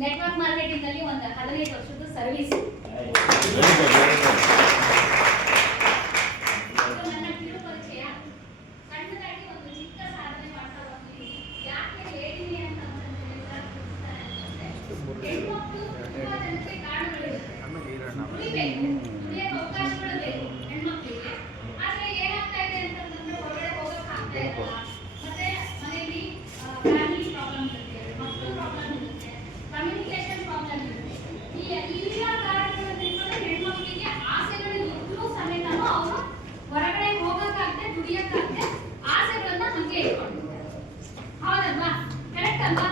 Network marketing ಅಲ್ಲಿ ಒಂದು 15 ವರ್ಷದ ಸರ್ವಿಸ್. ನನ್ನ ಕಿರು ಪರಿಚಯ ಸಣ್ಣದಾಗಿ ಒಂದು ಚಿಕ್ಕ ಸಾಧನೆ ಮಾಡ್ತಾ ಹೋಗ್ತೀನಿ. ಯಾಕೆ ಹೇಳಿದೀನಿ ಅಂತಂದ್ರೆ ಹೆಣ್ಮಕ್ಳು ತುಂಬಾ ಜನಕ್ಕೆ ಕಾರಣಗಳಿರುತ್ತೆ. ದುಡಿಬೇಕು, ದುಡಿಯಕ್ಕೆ ಅವಕಾಶಗಳು ಬೇಕು ಹೆಣ್ಮಕ್ಳಿಗೆ. ಆದ್ರೆ ಏನಾಗ್ತಾ ಇದೆ ಅಂತಂದ್ರೆ ಹೊರಗಡೆ ಹೋಗಕ್ ಆಗ್ತಾ ಇಲ್ಲ. ಮತ್ತೆ ಮನೆಯಲ್ಲಿ ಫ್ಯಾಮಿಲಿ ಪ್ರಾಬ್ಲಮ್ ಇರುತ್ತೆ, ಮಕ್ಕಳು ಪ್ರಾಬ್ಲಮ್ ಇರುತ್ತೆ, ಕಮ್ಯುನಿಕೇಶನ್ ಪ್ರಾಬ್ಲಮ್ ಇರುತ್ತೆ. ಈ ಎಲ್ಲ ಕಾರಣಗಳಿಂದ ಹೆಣ್ಮಕ್ಳಿಗೆ ಆಸೆಗಳು ಇದ್ರೂ ಸಮೇತ ಅವರು ಹೊರಗಡೆ ಹೋಗಕ್ಕಾಗದೆ ದುಡಿಯಕ್ಕಾಗದೆ ಆಸೆಗಳನ್ನ ಹಂಗೆ ಇಟ್ಕೊಂಡು, ಹೌದಲ್ವಾ? ಕರೆಕ್ಟ್ ಅಲ್ವಾ?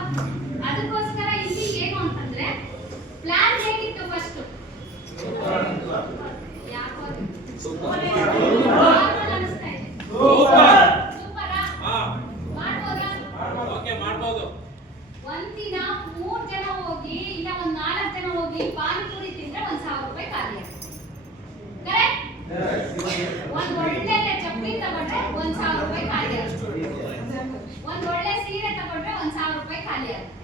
ಅದಕ್ಕೋಸ್ಕರ ಇಲ್ಲಿ ಏನು ಅಂತಂದ್ರೆ ಪ್ಲಾನ್ ಹೇಗಿತ್ತು ಫಸ್ಟ್ ಯಾಕೋ ಅನಿಸ್ತಾ ಇದೆ. ಒಂದಿನ 3 ಜನ ಹೋಗಿ ಇಲ್ಲ ಒಂದ್ 4 ಜನ ಹೋಗಿ ಪಾನಿಪುರಿ ತಿಂದ್ರೆ 1,000 ರೂಪಾಯಿ ಖಾಲಿ ಆಗುತ್ತೆ. ಕರೆಕ್ಟ್? ಒಂದ್ ಒಳ್ಳೆ ಚಪ್ಪಲಿ ತಗೊಂಡ್ರೆ 1,000 ರೂಪಾಯಿ ಖಾಲಿ ಆಗುತ್ತೆ. ಒಂದ್ ಒಳ್ಳೆ ಸೀರೆ ತಗೊಂಡ್ರೆ 1,000 ರೂಪಾಯಿ ಖಾಲಿ ಆಗುತ್ತೆ.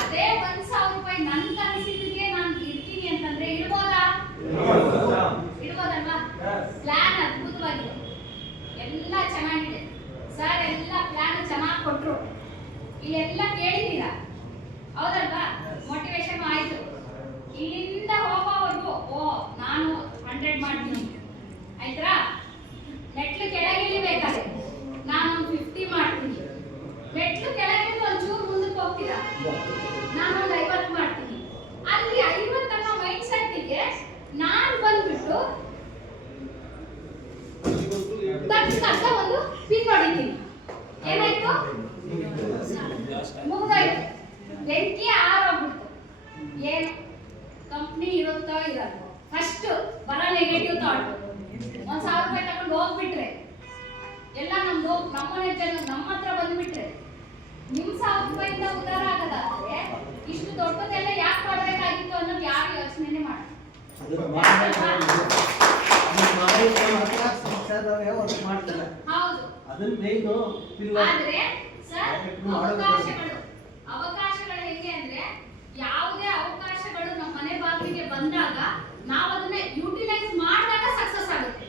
ಅದೇ 1,000 ರೂಪಾಯಿ ನನ್ನ ಕನಸಿಗೆ ನಾನು ಇಡ್ತೀನಿ ಅಂತಂದ್ರೆ ಇಡ್ಬೋದಾ? ಇಡ್ಬೋದಲ್ವಾ? ಪ್ಲಾನ್ ಅದ್ಭುತವಾಗಿದೆ, ಎಲ್ಲ ಚೆನ್ನಾಗಿದೆ ಸರ್, ಎಲ್ಲ ಪ್ಲಾನ್ ಚೆನ್ನಾಗಿ ಕೊಟ್ರು. ಇಲ್ಲೆಲ್ಲ ಕೇಳಿದ್ದೀರಾ, ಹೌದಲ್ವಾ? ಮೋಟಿವೇಶನ್ ಆಯ್ತು. ಇಲ್ಲಿಂದ ಹೋಗೋವರೆಗೂ ನಾನು 100 ಮಾಡ್ತೀನಿ ಆಯ್ತಾ? ಮೆಟ್ಲು ಕೆಳಗಿಳಿಬೇಕಾದ್ರೆ ನಾನು 50 ಮಾಡ್ತೀನಿ. ಮೆಟ್ಲು ಕೆಳಗಿಳಿದು ಒಂಚೂರು ಮುಂದಕ್ಕೆ ಹೋಗ್ತೀರಾ, ನಾನು 50 ಮಾಡ್ತೀನಿ. ಅಲ್ಲಿ 50 ಅನ್ನೋ ಮೈಂಡ್ ಸೆಟ್ಗೆ ನಾನು ಬಂದ್ಬಿಟ್ಟು ತಕ್ಕ ಒಂದು ಪಿನ್ ಹೊಡಿತೀನಿ. ಏನಾಯ್ತು? ಮುಗಿದಾಯ್ತು, ಬೆಂಕಿ ಆರೋಗ್ಬಿಡ್ತು. ಏನು ಕಂಪ್ನಿ ಇರುತ್ತೋ ಇರಲ್ವೋ, ಫಸ್ಟ್ ಬರ ನೆಗೆಟಿವ್ ಥಾಟ್. 1,000 ರೂಪಾಯಿ ತಗೊಂಡು ಹೋಗ್ಬಿಟ್ರೆ ಎಲ್ಲ ನಮ್ದು ನಮ್ಮನೆ ಜನ ನಮ್ಮ ಹತ್ರ ಬಂದ್ಬಿಟ್ರೆ ನಿಮ್ 1,000 ರೂಪಾಯಿಂದ ಉದ್ಧಾರ ಆಗದಾದ್ರೆ ಇಷ್ಟು ದೊಡ್ಡದೆಲ್ಲ ಯಾಕೆ ಮಾಡಬೇಕಾಗಿತ್ತು ಅನ್ನೋದು ಯಾರು ಯೋಚನೆ ಮಾಡಿ. ಹೌದು, ಆದ್ರೆ ಸರ್ ಅವಕಾಶಗಳು ಹೆಂಗೆ ಅಂದ್ರೆ ಯಾವುದೇ ಅವಕಾಶಗಳು ನಮ್ಮ ಮನೆ ಬಾಗಿಲಿಗೆ ಬಂದಾಗ ನಾವು ಅದನ್ನ ಯುಟಿಲೈಸ್ ಮಾಡಿದಾಗ ಸಕ್ಸಸ್ ಆಗುತ್ತೆ.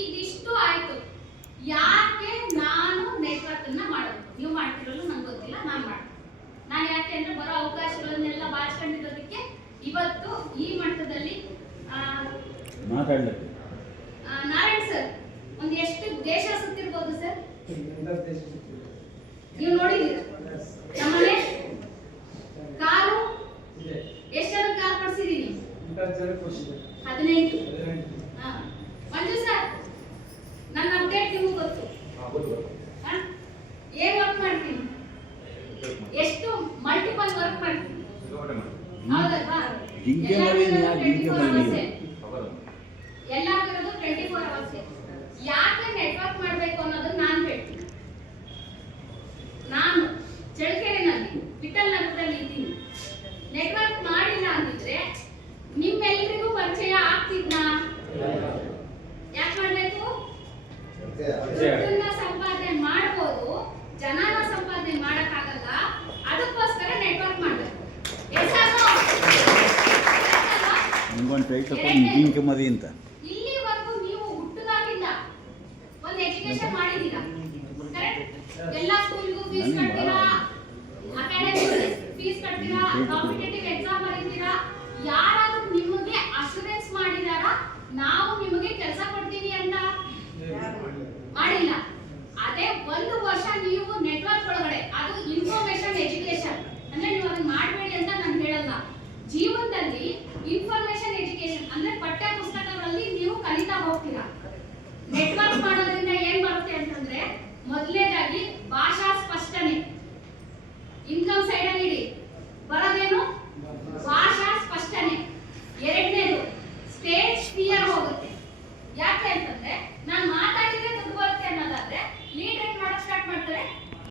ಇದಿಷ್ಟು ಆಯ್ತು. ಯಾಕೆ ನಾನು ನೆಟ್ವರ್ಕ್ ಅನ್ನ ಮಾಡಬೇಕು? ನೀವು ಮಾಡ್ತಿರಲ್ಲ ನಂಗೆ ಗೊತ್ತಿಲ್ಲ, ನಾನು ಮಾಡ್ತೀನಿ. ನಾನು ಯಾಕೆ ಅಂದ್ರೆ ಬರೋ ಅವಕಾಶಗಳನ್ನೆಲ್ಲ ಬಾಚಿಕೊಂಡಿರೋದಕ್ಕೆ ಇವತ್ತು ಈ ಮಟ್ಟದಲ್ಲಿ ಮಾತಾಡಲಿಕ್ಕೆ ನಾರಾಯಣ್ ಸರ್ ಒಂದು ಎಷ್ಟು ದೇಶ ಸುತ್ತಿರ್ಬೋದು ಸರ್? ನೀವು ನೋಡಿದ್ದೀರಾ ನಮ್ಮನೆ ಕಾರು ಎಷ್ಟು ಜನ ಕಾರ್ ಕೊಡ್ಸಿದೀನಿ? 15. ಮಂಜು ಸರ್, ನನ್ನ ಅಪ್ಡೇಟ್ ನಿಮಗೆ ಗೊತ್ತು. ಏನ್ ವರ್ಕ್ ಮಾಡ್ತೀನಿ, ಎಷ್ಟು ಮಲ್ಟಿಪಲ್ ವರ್ಕ್ ಮಾಡ್ತೀನಿ, ಹೌದಲ್ವಾ? ಎಲ್ಲರಿಗೂ 24 ಅವರ್ಸ್. ಯಾಕೆ ನೆಟ್ವರ್ಕ್ ಮಾಡಬೇಕು ಅನ್ನೋದು ನಾನು ಹೇಳ್ತೀನಿ. ನಾನು ಚಳ್ಳಕೆರೆನಲ್ಲಿ ವಿಠಲ್ ನಗರದಲ್ಲಿ ಇದ್ದೀನಿ. ನೆಟ್ವರ್ಕ್ ಮಾಡಿಲ್ಲ ಅಂದಿದ್ರೆ ನಿಮ್ಮೆಲ್ಲರಿಗೂ ಪರಿಚಯ ಆಗ್ತಿದ್ನಾ? ಯಾಕೆ ಮಾಡಬೇಕು? ದುಡ್ಡನ್ನ ಸಂಪಾದನೆ ಮಾಡ್ಬೋದು, ಜನನ ಸಂಪಾದನೆ ಮಾಡಕ್ಕಾಗಲ್ಲ. ಅದಕ್ಕೋಸ್ಕರ ನೆಟ್ವರ್ಕ್ ಮಾಡಬೇಕು. ಇಲ್ಲಿವರೆಗೂ ನೀವು ಹುಟ್ಟದಾಗಿಲ್ಲ ಒಂದು ಎಜುಕೇಶನ್ ಮಾಡಿದೀರಾ, ಎಲ್ಲ ಸ್ಕೂಲ್ಗೂ ಫೀಸ್ ಕಟ್ತೀರಾ, ಅಕಾಡೆಮಿಕ್ ಫೀಸ್ ಕಟ್ತೀರಾ, ಕಾಂಪಿಟೇಟಿವ್ ಎಕ್ಸಾಮ್ ಬರೀತೀರಾ. ಯಾರಾದ್ರೂ ನಿಮಗೆ ಅಶ್ಯೂರೆನ್ಸ್ ಮಾಡಿದಾರಾ ನಾವು ನಿಮಗೆ ಕೆಲಸ ಕೊಡ್ತೀವಿ ಅಂತ? ಮಾಡಿಲ್ಲ.